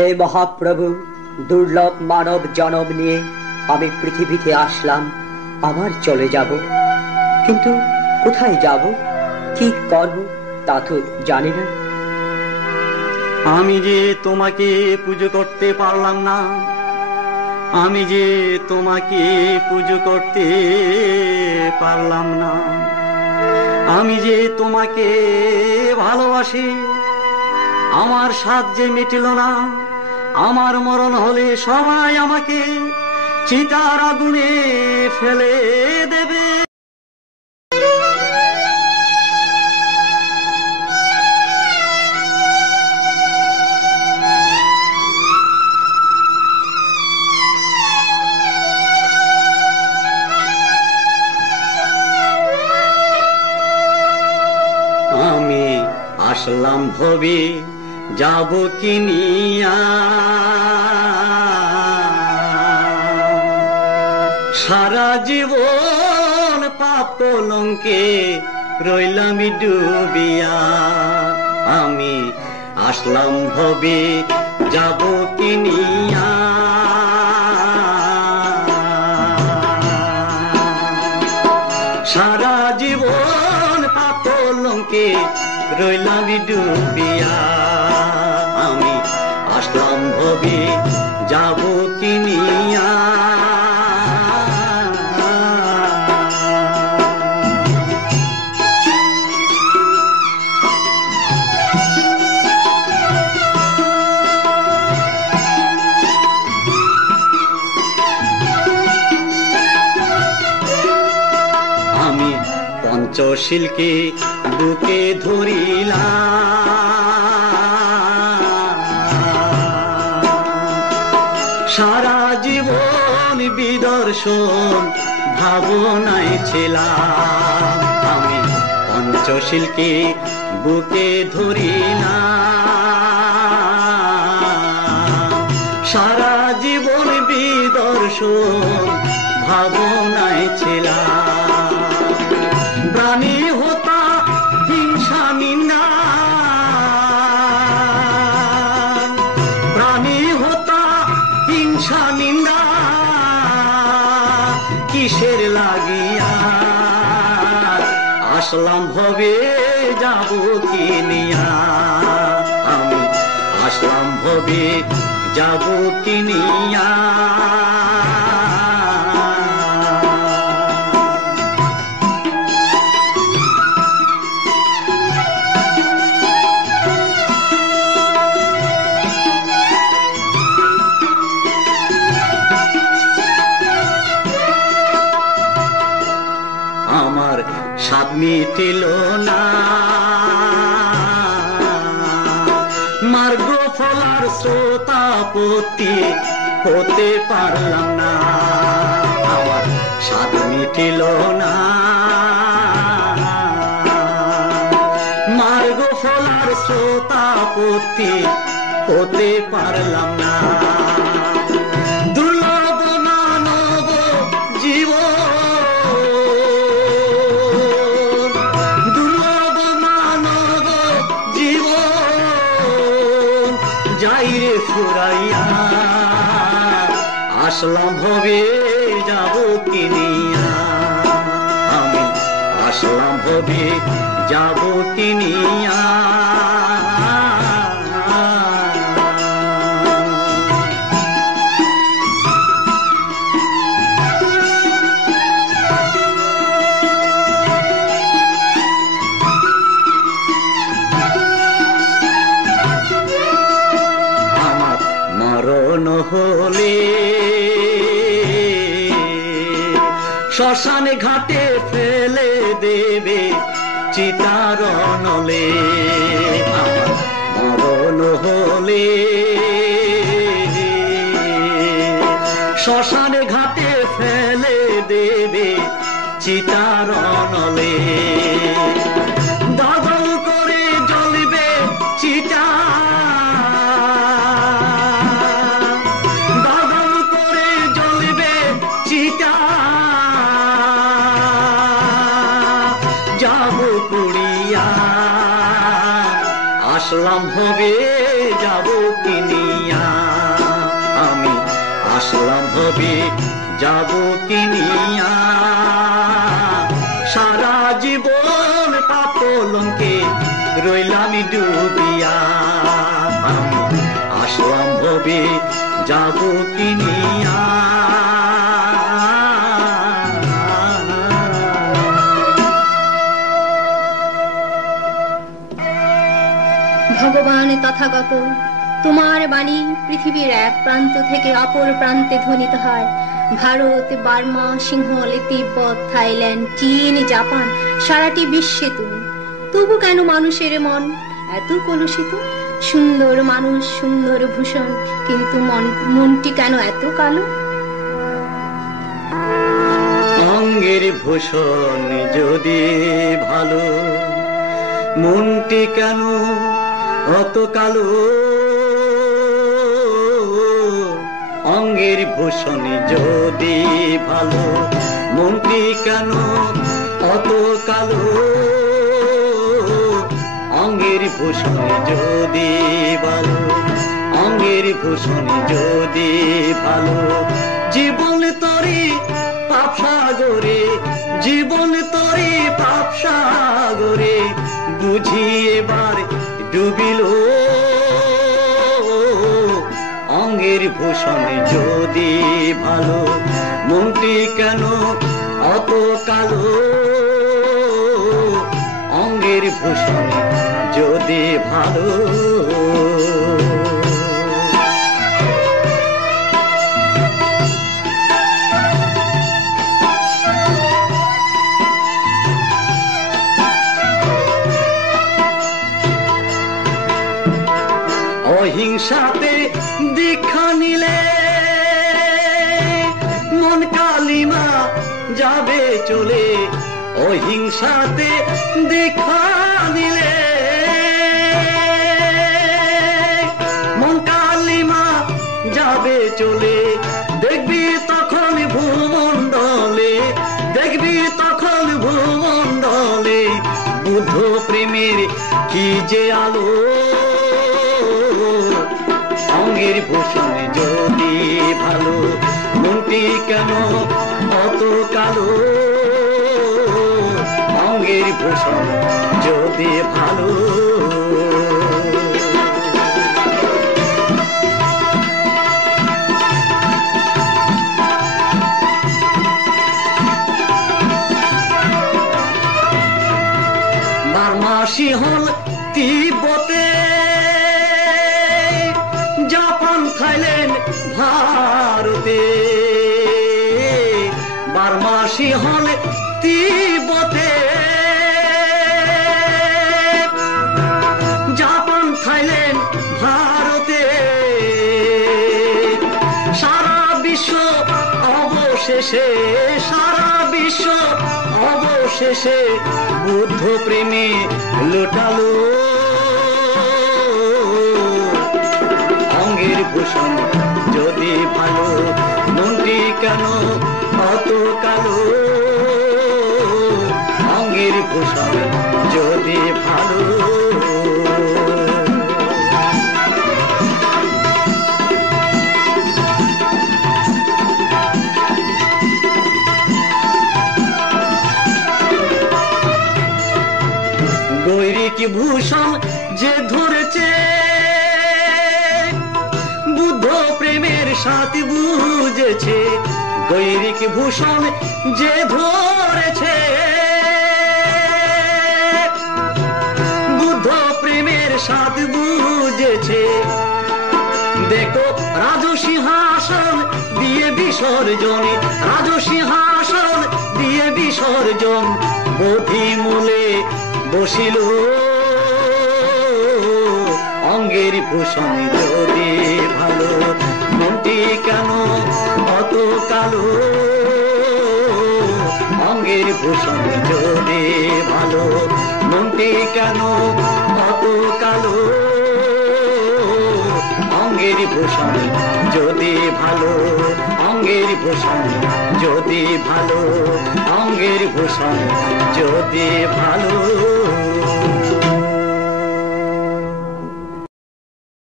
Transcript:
হে মহাপ্রভু, দুর্লভ মানব জনম নিয়ে আমি পৃথিবীতে আসলাম, আবার চলে যাব। কিন্তু কোথায় যাব, কি করব তা তো জানি না। আমি যে তোমাকে পুজো করতে পারলাম না, আমি যে তোমাকে পুজো করতে পারলাম না, আমি যে তোমাকে ভালোবাসি, আমার স্বাদ যে মিটিল না। আমার মরণ হলে সবাই আমাকে চিতার আগুনে ফেলে দেবে। আমি আসলাম ভবে যাব কিনিয়া, সারা জীবন পাপ কলঙ্কে রইলাম ডুবিয়া। আমি আসলাম ভবে যাব কিনিয়া, সারা জীবন পাপ কলঙ্কে রইলাম ডুবিয়া। আমি আসলাম ভবে যাব কিনিয়া। আমি পঞ্চশীলকে বুকে ধরিলাম, সারা জীবন বিদর্শন ভাবনায় ছিলাম। আমি পঞ্চশীলকে বুকে ধরিলাম, সারা জীবন বিদর্শন ভাবনায় ছিলাম। প্রাণী হতা হিংসা নিন্দা, প্রাণী হতা হিংসা নিন্দা, কিসের লাগিয়া আসলাম ভবে যাব কিনিয়া। আমি আসলাম ভবে যাব কিনিয়া। আমার স্বাদ মিটিল না, মার্গ ফলার শ্রোতাপতি হতে পারলাম না। আমার স্বাদ মিটিল না, মার্গ ফলার শ্রোতাপতি হতে পারলাম না। দুর্লভ মানব জীবন, যাইরে ফুরাইয়া আসলাম ভবে যাব কিনিয়া। আমি আসলাম ভবে যাব কিনিয়া। মরণ হলে শ্মশান ঘাটে ফেলে দেবে চিতার নলে। আমার মরণ হলে শ্মশান ঘাটে ফেলে দেবে চিতার নলে। দাদল করে জ্বলবে চিতা, যাব পুড়িয়া আসলাম ভবে যাব কিনিয়া। আসলাম হবে যাব কিনিয়া, সারা জীবন পাপলঙ্কে রইলাম ডুবিয়া। আসলাম হবে যাব কিনিয়া। ভগবান তথাগত, তোমার বাণী পৃথিবীর এক প্রান্ত থেকে অপর প্রান্তে ধ্বনিত হয়। ভারত, বার্মা, সিংহল, তিব্বত, থাইল্যান্ড, চীন, জাপান, সারাটি বিশ্বে তুমি। তবু কেন মানুষের মন এত কলুষিত? সুন্দর মানুষ, সুন্দর ভূষণ, কিন্তু মনটি কেন এত কালো? অঙ্গের ভূষণ যদি ভালো, মনটি কেন অত কালো? অঙ্গের ভূষণ যদি ভালো, মনটি কেন অত কালো? অঙ্গের ভূষণ যদি ভালো, অঙ্গের ভূষণ যদি ভালো, জীবন তরি পাপ সাগরে, জীবন তরি পাপ সাগরে, বুঝি এবার ডুবিল। অঙ্গের ভূষণ যদি ভালো, মনটি কেন অত কালো? অঙ্গের ভূষণ যদি ভালো। অহিংসাতে দীক্ষা নিলে মন কালিমা যাবে চলে। অহিংসাতে দীক্ষা নিলে মন কালিমা যাবে চলে। দেখবি তখন ভূমণ্ডলে, দেখবি তখন ভূমণ্ডলে বুদ্ধ প্রেমের কি যে আলো। অঙ্গের ভূষণ যদি ভালো, মনটি কেন অত কালো? অঙ্গের ভূষণ যদি ভালো। বার্মা, সিংহল, তিব্বতে, জাপান, থাইল্যান্ড, ভারতে, বার্মা, সিংহল, তিব্বতে, জাপান, থাইল্যান্ড, ভারতে, সারা বিশ্ব অবশেষে, সারা বিশ্ব অবশেষে বুদ্ধ প্রেমে লুটালো। অঙ্গের ভূষণ যদি ভালো, মনটি কেন অত কালো? অঙ্গের ভূষণ যদি ভালো। গৈরিক ভূষণ যে ধরেছে, বুদ্ধ প্রেমের সাথে বুঝেছে। গৈরিক ভূষণ যে ধরেছে, বুদ্ধ প্রেমের সাথে বুঝেছে। দেখো রাজসিংহাসন দিয়ে বিসর্জন, রাজসিংহাসন দিয়ে বিসর্জন, বোধি মূলে বসিল। অঙ্গের ভূষণ যদি ভালো, মনটি কেন অত কালো? অঙ্গের ভূষণ যদি ভালো, মনটি কেন অত কালো? অঙ্গের ভূষণ যদি ভালো, অঙ্গের ভূষণ যদি ভালো, অঙ্গের ভূষণ যদি ভালো।